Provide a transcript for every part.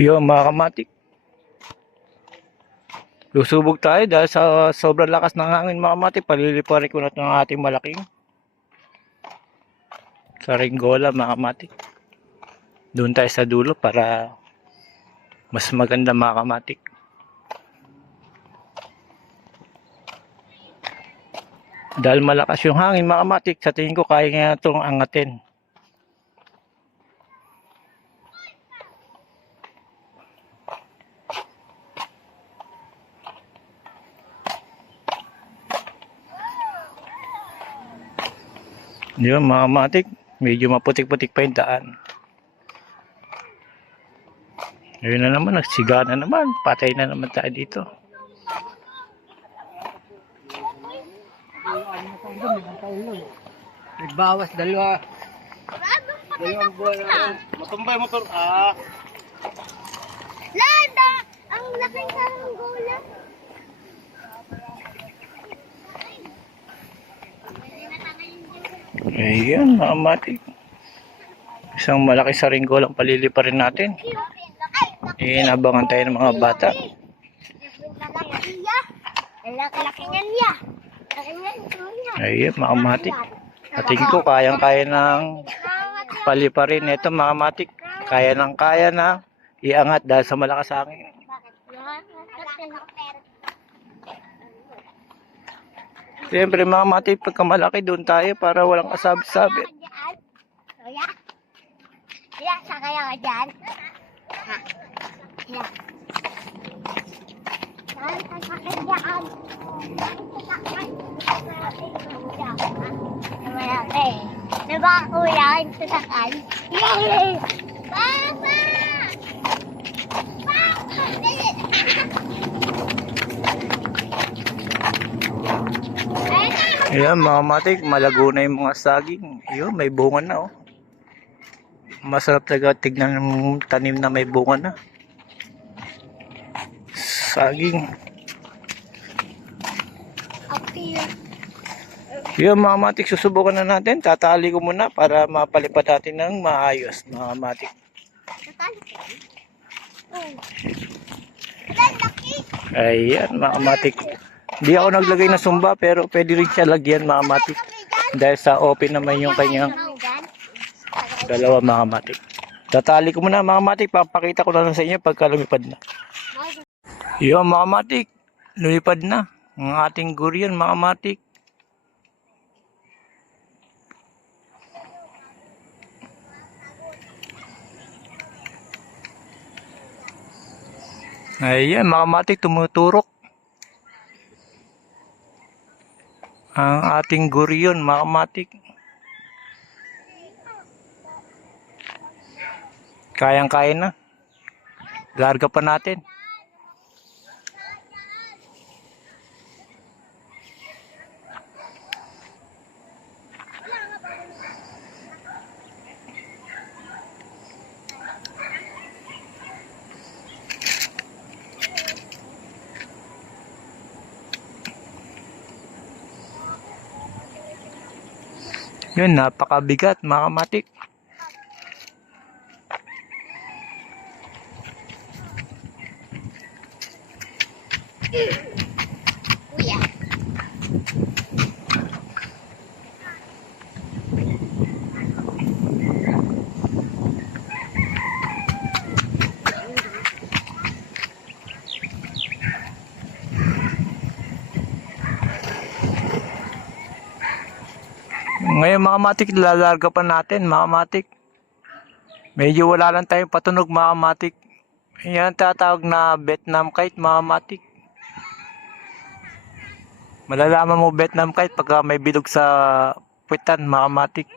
Yun mga kamatik. Lusubog tayo dahil sa sobrang lakas ng hangin mga kamatik. Paliliparin ko na ito ng ating malaking saringgola mga kamatik. Doon tayo sa dulo para mas maganda mga kamatik. Dahil malakas yung hangin mga kamatik, sa tingin ko kaya nga itong angatin. Yun mga kamatik, medyo maputik-putik pa yung daan. Ayun na naman, nagsiga na naman. Patay na naman tayo dito. Nagbawas dalawa. Dalawang buwan na. Matumbay motor. Ah. Lada! Ang laking saranggola. Ayan, mga kamatik. Isang malaki saringgo lang paliliparin natin. Inabangan tayo ng mga bata. Ayan, mga kamatik. At tingin ko, kayang-kaya ng paliparin. Ito, mga kamatik. Kaya ng kaya na iangat dahil sa malakas hangin. Siyempre, mga kamatik, pagka malaki, doon tayo para walang kasabi-sabi. Kuya? Kuya, sakay ako dyan. Ha? Kuya. Diba kuya, yung sasakal? Yay! Papa! Papa! Dali! Ayun na! Ayan, mga kamatik, malago na yung mga saging. Yun, may bunga na, oh. Masarap talaga tignan ng tanim na may bunga na. Saging. Okay. Yun, mga kamatik, susubukan na natin. Tatali ko muna para mapalipat natin ng maayos, mga kamatik. Lalaki! Ayan, mga kamatik. Hindi ako naglagay ng sumba, pero pwede rin siya lagyan, mga kamatik. Dahil sa open naman yung kanyang dalawa, mga kamatik. Tatali ko muna, mga kamatik. Papakita ko na lang sa inyo pagka lumipad na. Yun, mga kamatik. Lumipad na. Ang ating gurion, mga kamatik. Ayan, mga kamatik, tumuturok. Ang ating gurion, mga kamatik. Kayang-kaya na. Larga pa natin. Yun, napakabigat, mga kamatik. Ngayon mga matik, lalarga pa natin mga matik. Medyo wala lang tayong patunog mga matik. Yan tatawag na Vietnam kite mga matik. Malalaman mo Vietnam kite pagka may bilog sa puwitan mga matik.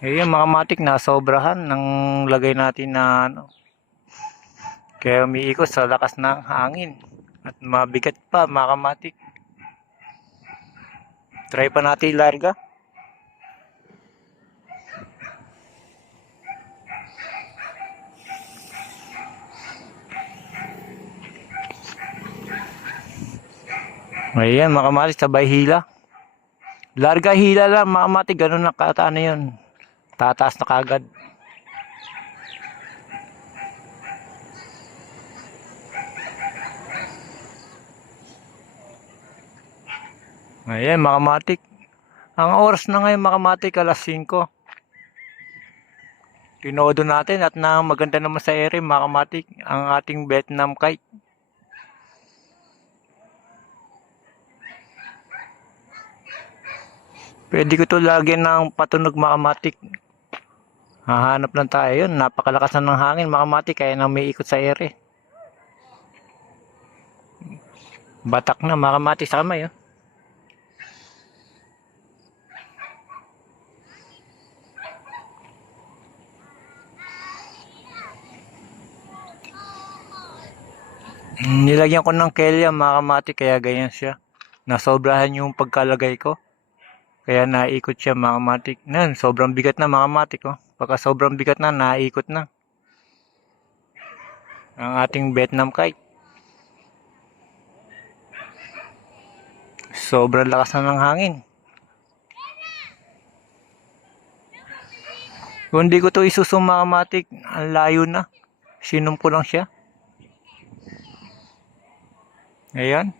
Ngayon mga matik, nasobrahan ng lagay natin na ano, kaya umiikot sa lakas ng hangin. At mabigat pa, mga kamatik. Try pa natin ilarga. Ayan, mga kamatik, sabay hila. Larga hila lang mga matik, ganun na kata ano yun. Tataas na kagad. Ayan mga matik. Ang oras na ngayon mga matik, alas 5. Tinodo natin at na maganda naman sa ere mga matik, ang ating Vietnam kite. Pwede ko to lagyan ng patunog makamatik. Hahanap lang tayo yun. Napakalakas na ng hangin makamatik kaya nang may ikot sa ere. Batak na makamatik sa kamay. Oh. Nilagyan ko ng kelya makamatik kaya ganyan siya. Nasobrahan yung pagkalagay ko. Kaya naikot siya mga matik. Nan, sobrang bigat na mga matik oh. Pagka sobrang bigat na, naikot na. Ang ating Vietnam kite. Sobrang lakas na ng hangin. Kung di ko to isusum mga matik, ang layo na. Sinum ko lang siya. Ayan.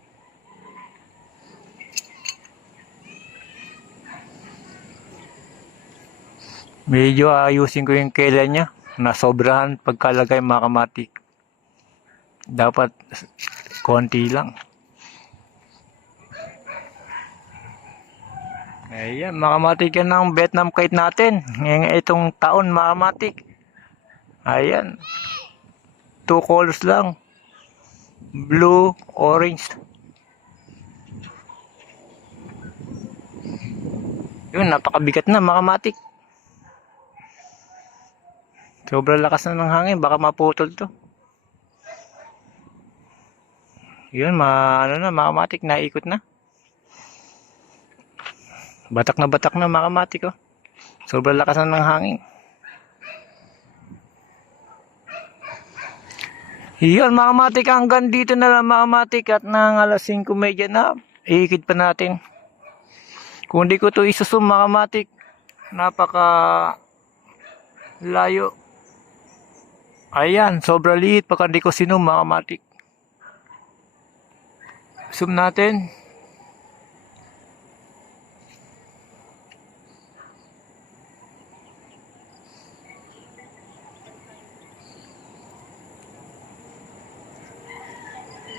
Medyo ayusin ko yung kailan niya. Nasobrahan pagkalagay mga kamatik. Dapat konti lang. Ayan, mga kamatik yan ang Vietnam kite natin. Ngayon itong taon mga kamatik. Ayan. Two colors lang. Blue, orange. Yun, napakabigat na mga kamatik. Sobrang lakas na ng hangin, baka maputol to. Yun, ma, ano na, makamatik, naikot na. Batak na batak na, makamatik, oh. Sobrang lakas na ng hangin. Yun, makamatik, hanggang dito na lang, makamatik, at nang alas 5.30 na, iikid pa natin. Kung di ko to isusum, makamatik, napaka layo. Ayan, sobra liit. Pagka hindi ko sinum, mga matik. Zoom natin.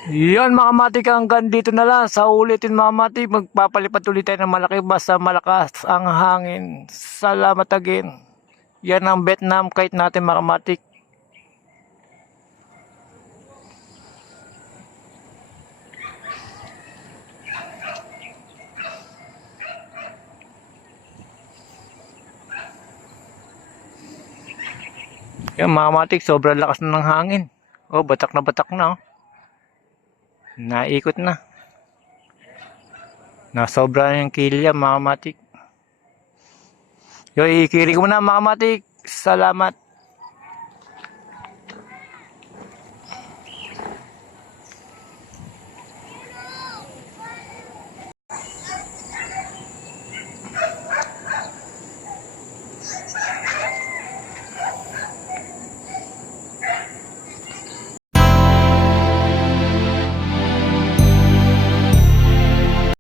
Yan mga matik hanggang dito na lang. Sa ulitin mga matik, magpapalipat ulit tayo ng malaki basta malakas ang hangin. Salamat again. Yan ang Vietnam kite natin mga matik. Yan mga matik, sobrang lakas na ng hangin. Oh, batak na batak na. Oh. Naikot na. Nasobra na yung kilya mga matik. Yo, ikirig mo na mga. Salamat.